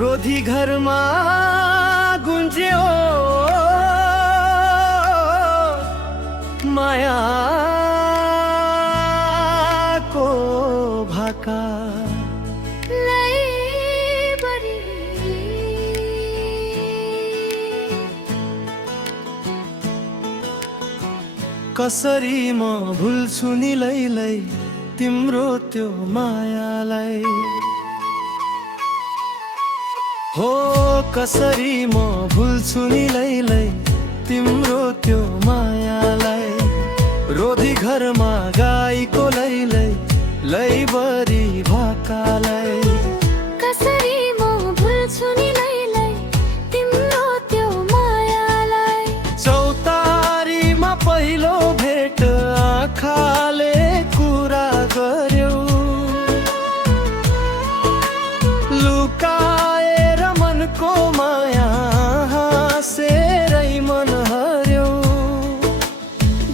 रोधी घरमा गुन्ज्यो मायाको भाका। कसरी म भुल्छु नि लैलै तिम्रो त्यो मायालाई। हो कसरी म भुल्छु नि लैलै तिम्रो त्यो मायालाई। रोधी घरमा गाईको लैलै लैबरी भाकालाई। कसरी म भुल्छु नि लैलै तिम्रो त्यो मायालाई। चौतारीमा पहिलो भेट आँखाले कुरा गर्यौ, लुकाएर मनको माया हाँसेरै मन हर्यौ।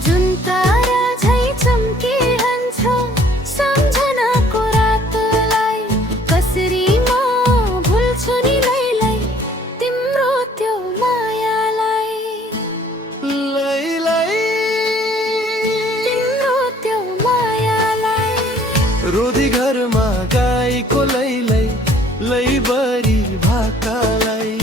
जुन तारा झै चम्किरहन्छ सम्झनाको रातलाई। कसरी म भुल्छु नि लैलै तिम्रो त्यो मायालाई। लैलै तिम्रो त्यो मायालाई। रोधी घरमा गाईको लैलै लैबरी भाकालाई।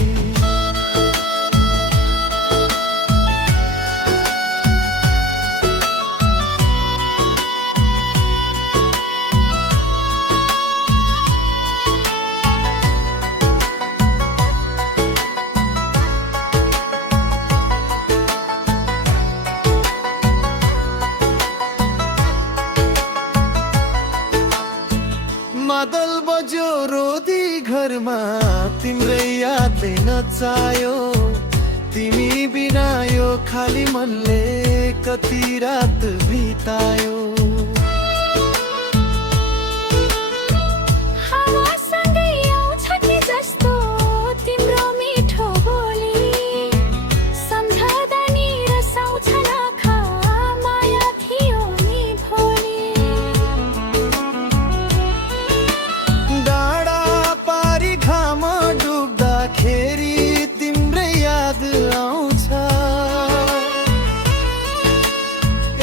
मादल बज्यो रोधी घरमा तिम्रै यादले नचायो। तिमी बिना यो खाली मनले कति रात बितायो। हावासँगै आउँछ कि जस्तो तिम्रो मिठो बोली। सम्झँदा नि रसाउँछ नाखा माया थियो नि भोलि। डाँडा पारी घाम डुब्दाखेरि तिम्रै याद आउँछ।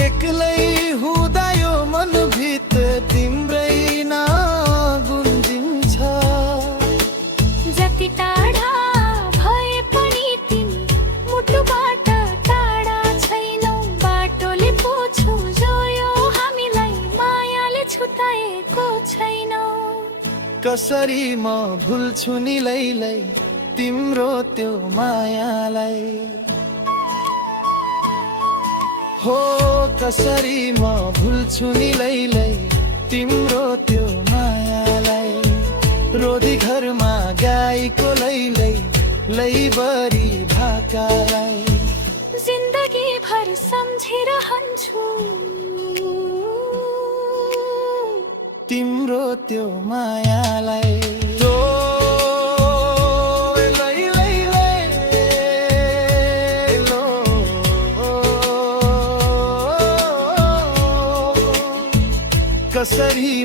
एक्लै हुँदा यो मनभित्र तिम्रै नाम गुन्जिन्छ। जति टाढा भए पनि तिमी मुटुबाट टाढा छैनौ। बाटोले पुछौ जोयो हामीलाई मायाले छुटाएको छैनौ। कसरी म भुल्छु नि लैलै तिम्रो त्यो मायालाई। हो कसरी म भुल्छु नि लैलै तिम्रो त्यो मायालाई। रोधी घरमा गाईको लैलै लैबरी भाकालाई। जिन्दगी भर सम्झिरहन्छु तिम्रो त्यो मायालाई। कसरी